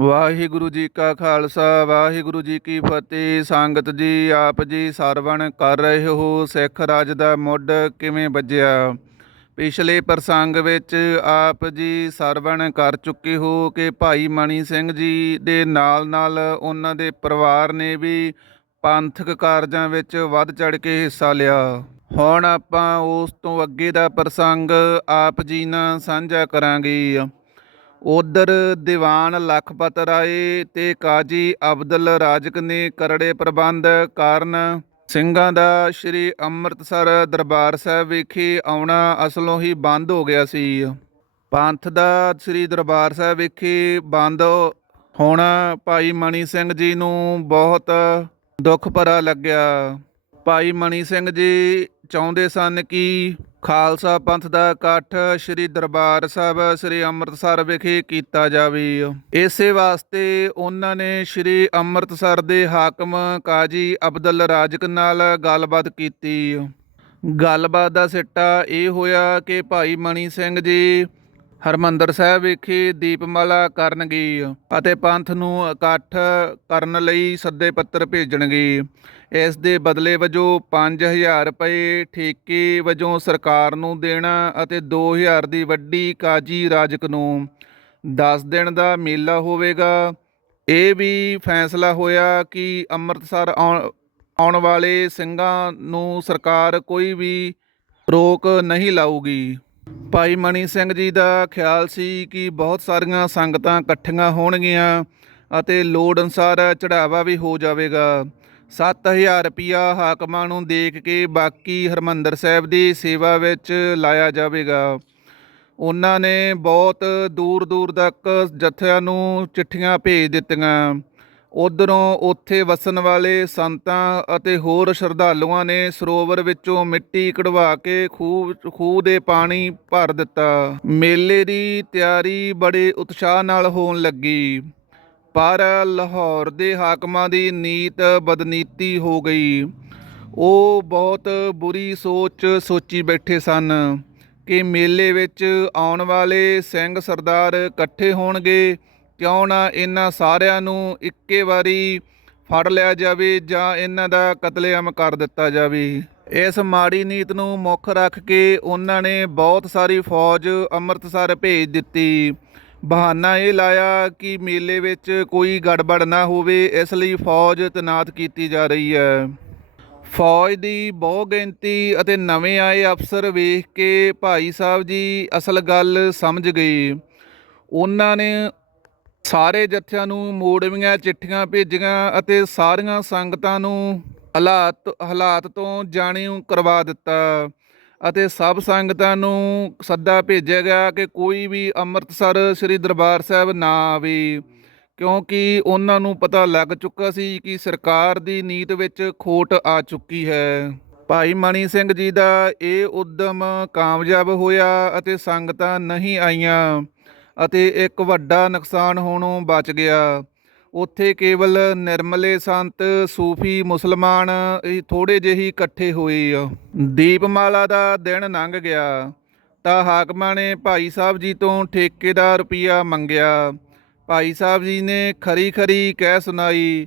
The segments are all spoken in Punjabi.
ਵਾਹਿਗੁਰੂ ਜੀ ਕਾ ਖਾਲਸਾ, ਵਾਹਿਗੁਰੂ ਜੀ ਕੀ ਫਤਿਹ। ਸੰਗਤ ਜੀ, ਆਪ ਜੀ ਸਰਵਣ ਕਰ ਰਹੇ ਹੋ, ਸਿੱਖ ਰਾਜ ਦਾ ਮੁੱਢ ਕਿਵੇਂ ਵੱਜਿਆ? ਪਿਛਲੇ ਪ੍ਰਸੰਗ ਵਿੱਚ ਆਪ ਜੀ ਸਰਵਣ ਕਰ ਚੁੱਕੇ ਹੋ ਕਿ ਭਾਈ ਮਣੀ ਸਿੰਘ ਜੀ ਦੇ ਨਾਲ ਨਾਲ ਉਹਨਾਂ ਦੇ ਪਰਿਵਾਰ ਨੇ ਵੀ ਪੰਥਕ ਕਾਰਜਾਂ ਵਿੱਚ ਵੱਧ ਚੜ ਕੇ ਹਿੱਸਾ ਲਿਆ। ਹੁਣ ਆਪਾਂ ਉਸ ਤੋਂ ਅੱਗੇ ਦਾ ਪ੍ਰਸੰਗ ਆਪ ਜੀ ਨਾਲ ਸਾਂਝਾ ਕਰਾਂਗੇ। ਉਧਰ ਦੀਵਾਨ ਲਖਪਤ ਰਾਏ ਤੇ ਕਾਜੀ ਅਬਦੁਲ ਰਾਜਕ ਨੇ ਕਰੜੇ ਪ੍ਰਬੰਧ ਕਾਰਨ ਸਿੰਘਾਂ ਦਾ ਸ੍ਰੀ ਅੰਮ੍ਰਿਤਸਰ ਦਰਬਾਰ ਸਾਹਿਬ ਵਿਖੇ ਆਉਣਾ ਅਸਲੋਂ ਹੀ ਬੰਦ ਹੋ ਗਿਆ ਸੀ। ਪੰਥ ਦਾ ਸ੍ਰੀ ਦਰਬਾਰ ਸਾਹਿਬ ਵਿਖੇ ਬੰਦ ਹੋਣਾ ਭਾਈ ਮਣੀ ਸਿੰਘ ਜੀ ਨੂੰ ਬਹੁਤ ਦੁੱਖ ਭਰਾ ਲੱਗਿਆ। ਭਾਈ ਮਣੀ ਸਿੰਘ ਜੀ ਚਾਹੁੰਦੇ ਸਨ ਕਿ ਖਾਲਸਾ ਪੰਥ ਦਾ ਇਕੱਠ ਸ੍ਰੀ ਦਰਬਾਰ ਸਾਹਿਬ, ਸ੍ਰੀ ਅੰਮ੍ਰਿਤਸਰ ਵਿਖੇ ਕੀਤਾ ਜਾਵੇ। ਇਸੇ ਵਾਸਤੇ ਉਹਨਾਂ ਨੇ ਸ੍ਰੀ ਅੰਮ੍ਰਿਤਸਰ ਦੇ ਹਾਕਮ ਕਾਜੀ ਅਬਦੁਲ ਰਾਜਕ ਨਾਲ ਗੱਲਬਾਤ ਕੀਤੀ। ਗੱਲਬਾਤ ਦਾ ਸਿੱਟਾ ਇਹ ਹੋਇਆ ਕਿ ਭਾਈ ਮਣੀ ਸਿੰਘ ਜੀ ਹਰਮੰਦਰ ਸਾਹਿਬ ਵਿਖੇ ਦੀਪਮਾਲਾ ਕਰਨਗੇ ਅਤੇ ਪੰਥ ਨੂੰ ਇਕੱਠ ਕਰਨ ਲਈ ਸੱਦੇ ਪੱਤਰ ਭੇਜਣਗੇ। ਇਸ ਦੇ ਬਦਲੇ ਵਜੋਂ 5000 ਰੁਪਏ ਠੇਕੇ ਵਜੋਂ ਸਰਕਾਰ ਨੂੰ ਦੇਣਾ ਅਤੇ 2000 ਦੀ ਵੱਡੀ ਕਾਜੀ ਰਾਜਕ ਨੂੰ 10 ਦਿਨ ਦਾ ਮੇਲਾ ਹੋਵੇਗਾ। ਇਹ ਵੀ ਫੈਸਲਾ ਹੋਇਆ ਕਿ ਅੰਮ੍ਰਿਤਸਰ ਆਉਣ ਆਉਣ ਵਾਲੇ ਸਿੰਘਾਂ ਨੂੰ ਸਰਕਾਰ ਕੋਈ ਵੀ ਰੋਕ ਨਹੀਂ ਲਾਊਗੀ। ਭਾਈ ਮਣੀ ਸਿੰਘ ਜੀ ਦਾ ਖਿਆਲ ਸੀ ਕਿ ਬਹੁਤ ਸਾਰੀਆਂ ਸੰਗਤਾਂ ਇਕੱਠੀਆਂ ਹੋਣਗੀਆਂ ਅਤੇ ਲੋੜ ਅਨਸਾਰ ਚੜਾਵਾ ਵੀ ਹੋ ਜਾਵੇਗਾ। 7000 ਰੁਪਿਆ ਹਾਕਮਾਂ ਨੂੰ ਦੇਖ ਕੇ ਬਾਕੀ ਹਰਮੰਦਰ ਸਾਹਿਬ ਦੀ ਸੇਵਾ ਵਿੱਚ ਲਾਇਆ ਜਾਵੇਗਾ। ਉਹਨਾਂ ਨੇ ਬਹੁਤ ਦੂਰ ਦੂਰ ਤੱਕ ਜਥਿਆਂ ਨੂੰ ਚਿੱਠੀਆਂ ਭੇਜ ਦਿੱਤੀਆਂ। ਉਧਰੋਂ ਉੱਥੇ ਵਸਣ ਵਾਲੇ ਸੰਤਾਂ ਅਤੇ ਹੋਰ ਸ਼ਰਧਾਲੂਆਂ ਨੇ ਸਰੋਵਰ ਵਿੱਚੋਂ ਮਿੱਟੀ ਕਢਵਾ ਕੇ ਖੂਹ ਖੂਹ ਦੇ ਪਾਣੀ ਭਰ ਦਿੱਤਾ। ਮੇਲੇ ਦੀ ਤਿਆਰੀ ਬੜੇ ਉਤਸ਼ਾਹ ਨਾਲ ਹੋਣ ਲੱਗੀ। ਪਰ ਲਾਹੌਰ ਦੇ ਹਾਕਮਾਂ ਦੀ ਨੀਤ ਬਦਨੀਤੀ ਹੋ ਗਈ। ਉਹ ਬਹੁਤ ਬੁਰੀ ਸੋਚ ਸੋਚੀ ਬੈਠੇ ਸਨ ਕਿ ਮੇਲੇ ਵਿੱਚ ਆਉਣ ਵਾਲੇ ਸਿੰਘ ਸਰਦਾਰ ਇਕੱਠੇ ਹੋਣਗੇ ਕਿਉਂ ਨਾ ਇਹਨਾਂ ਸਾਰਿਆਂ ਨੂੰ ਇੱਕੇ ਵਾਰੀ ਫੜ ਲਿਆ ਜਾਵੇ ਜਾਂ ਇਹਨਾਂ ਦਾ ਕਤਲੇਆਮ ਕਰ ਦਿੱਤਾ ਜਾਵੇ। ਇਸ ਮਾੜੀ ਨੀਤ ਨੂੰ ਮੁੱਖ ਰੱਖ ਕੇ ਉਹਨਾਂ ਨੇ ਬਹੁਤ ਸਾਰੀ ਫੌਜ ਅੰਮ੍ਰਿਤਸਰ ਭੇਜ ਦਿੱਤੀ। ਬਹਾਨਾ ਇਹ ਲਾਇਆ ਕਿ ਮੇਲੇ ਵਿੱਚ ਕੋਈ ਗੜਬੜ ਨਾ ਹੋਵੇ, ਇਸ ਲਈ ਫੌਜ ਤੈਨਾਤ ਕੀਤੀ ਜਾ ਰਹੀ ਹੈ। ਫੌਜ ਦੀ ਬਹੁ ਗਿਣਤੀ ਅਤੇ ਨਵੇਂ ਆਏ ਅਫਸਰ ਵੇਖ ਕੇ ਭਾਈ ਸਾਹਿਬ ਜੀ ਅਸਲ ਗੱਲ ਸਮਝ ਗਏ। ਉਹਨਾਂ ਨੇ ਸਾਰੇ ਜਥਿਆਂ ਨੂੰ ਮੋੜਵੀਆਂ, ਚਿੱਠੀਆਂ ਭੇਜੀਆਂ ਅਤੇ ਸਾਰੀਆਂ ਸੰਗਤਾਂ ਨੂੰ ਹਾਲਾਤ ਹਾਲਾਤ ਤੋਂ ਜਾਣੂ ਕਰਵਾ ਦਿੱਤਾ ਅਤੇ ਸਭ ਸੰਗਤਾਂ ਨੂੰ ਸੱਦਾ ਭੇਜਿਆ ਗਿਆ ਕਿ ਕੋਈ ਵੀ ਅੰਮ੍ਰਿਤਸਰ ਸ੍ਰੀ ਦਰਬਾਰ ਸਾਹਿਬ ਨਾ ਆਵੇ, ਕਿਉਂਕਿ ਉਹਨਾਂ ਨੂੰ ਪਤਾ ਲੱਗ ਚੁੱਕਾ ਸੀ ਕਿ ਸਰਕਾਰ ਦੀ ਨੀਤ ਵਿੱਚ ਖੋਟ ਆ ਚੁੱਕੀ ਹੈ। ਭਾਈ ਮਣੀ ਸਿੰਘ ਜੀ ਦਾ ਇਹ ਉਦਮ ਕਾਮਯਾਬ ਹੋਇਆ ਅਤੇ ਸੰਗਤਾਂ ਨਹੀਂ ਆਈਆਂ। ਅਤੇ ਇੱਕ ਵੱਡਾ ਨੁਕਸਾਨ ਹੋਣੋਂ ਬਚ ਗਿਆ। ਉੱਥੇ ਕੇਵਲ ਨਿਰਮਲੇ ਸੰਤ, ਸੂਫੀ ਮੁਸਲਮਾਨ ਇਹ ਥੋੜੇ ਜਿਹੇ ਇਕੱਠੇ ਹੋਏ ਆ। ਦੀਪਮਾਲਾ ਦਾ ਦਿਨ ਲੰਘ ਗਿਆ। ਤਾਂ ਹਾਕਮਾਂ ਨੇ ਭਾਈ ਸਾਹਿਬ ਜੀ ਤੋਂ ਠੇਕੇ ਦਾ ਰੁਪਿਆ ਮੰਗਿਆ। ਭਾਈ ਸਾਹਿਬ ਜੀ ਨੇ ਖਰੀ ਖਰੀ ਕਹਿ ਸੁਣਾਈ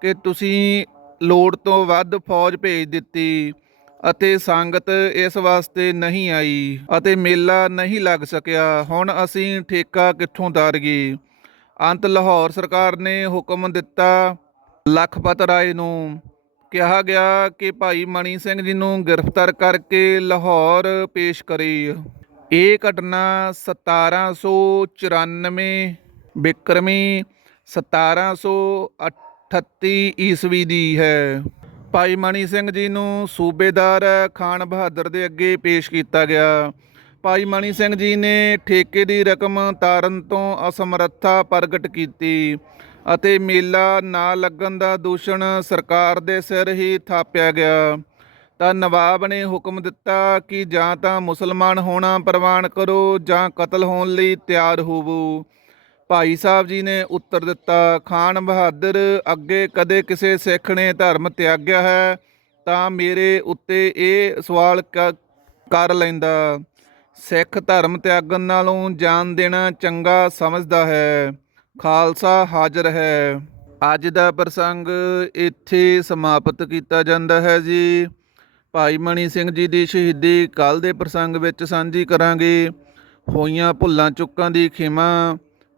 ਕਿ ਤੁਸੀਂ ਲੋੜ ਤੋਂ ਵੱਧ ਫੌਜ ਭੇਜ ਦਿੱਤੀ। ਅਤੇ ਸੰਗਤ ਇਸ ਵਾਸਤੇ ਨਹੀਂ ਆਈ ਅਤੇ ਮੇਲਾ ਨਹੀਂ ਲੱਗ ਸਕਿਆ। ਹੁਣ ਅਸੀਂ ਠੇਕਾ ਕਿੱਥੋਂ ਦਾਰਗੇ ਅੰਤ ਲਾਹੌਰ ਸਰਕਾਰ ਨੇ ਹੁਕਮ ਦਿੱਤਾ ਲਖਪਤ ਰਾਏ ਨੂੰ। ਕਿਹਾ ਗਿਆ ਕਿ ਭਾਈ ਮਣੀ ਸਿੰਘ ਜੀ ਨੂੰ ਗ੍ਰਿਫਤਾਰ ਕਰਕੇ ਲਾਹੌਰ ਪੇਸ਼ ਕਰੇ। ਇਹ ਘਟਨਾ 1794 ਬਿਕਰਮੀ 1738 ਈਸਵੀ ਦੀ ਹੈ। ਭਾਈ ਮਣੀ ਸਿੰਘ ਜੀ ਨੂੰ ਸੂਬੇਦਾਰ ਖਾਨ ਬਹਾਦਰ ਦੇ ਅੱਗੇ ਪੇਸ਼ ਕੀਤਾ ਗਿਆ। ਭਾਈ ਮਣੀ ਸਿੰਘ ਜੀ ਨੇ ਠੇਕੇ ਦੀ ਰਕਮ ਤਾਰਨ ਤੋਂ ਅਸਮਰੱਥਾ ਪ੍ਰਗਟ ਕੀਤੀ ਅਤੇ ਮੇਲਾ ਨਾ ਲੱਗਣ ਦਾ ਦੂਸ਼ਣ ਸਰਕਾਰ ਦੇ ਸਿਰ ਹੀ ਥਾਪਿਆ ਗਿਆ। ਤਾਂ ਨਵਾਬ ਨੇ ਹੁਕਮ ਦਿੱਤਾ ਕਿ ਜਾਂ ਤਾਂ ਮੁਸਲਮਾਨ ਹੋਣਾ ਪ੍ਰਵਾਨ ਕਰੋ ਜਾਂ ਕਤਲ ਹੋਣ ਲਈ ਤਿਆਰ ਹੋਵੋ। ਭਾਈ ਸਾਹਿਬ ਜੀ ਨੇ ਉੱਤਰ ਦਿੱਤਾ, ਖਾਨ ਬਹਾਦਰ, ਅੱਗੇ ਕਦੇ ਕਿਸੇ ਸਿੱਖ ਨੇ ਧਰਮ ਤਿਆਗਿਆ ਹੈ, ਤਾਂ ਮੇਰੇ ਉੱਤੇ ਇਹ ਸਵਾਲ ਕ- ਕਰ ਲੈਂਦਾ। ਸਿੱਖ ਧਰਮ ਤਿਆਗਣ ਨਾਲੋਂ ਜਾਨ ਦੇਣਾ ਚੰਗਾ ਸਮਝਦਾ ਹੈ। ਖਾਲਸਾ ਹਾਜ਼ਰ ਹੈ। ਅੱਜ ਦਾ ਪ੍ਰਸੰਗ ਇੱਥੇ ਸਮਾਪਤ ਕੀਤਾ ਜਾਂਦਾ ਹੈ ਜੀ। ਭਾਈ ਮਣੀ ਸਿੰਘ ਜੀ ਦੀ ਸ਼ਹੀਦੀ ਕੱਲ ਦੇ ਪ੍ਰਸੰਗ ਵਿੱਚ ਸਾਂਝੀ ਕਰਾਂਗੇ। ਹੋਈਆਂ ਭੁੱਲਾਂ ਚੁੱਕਾਂ ਦੀ ਖਿਮਾ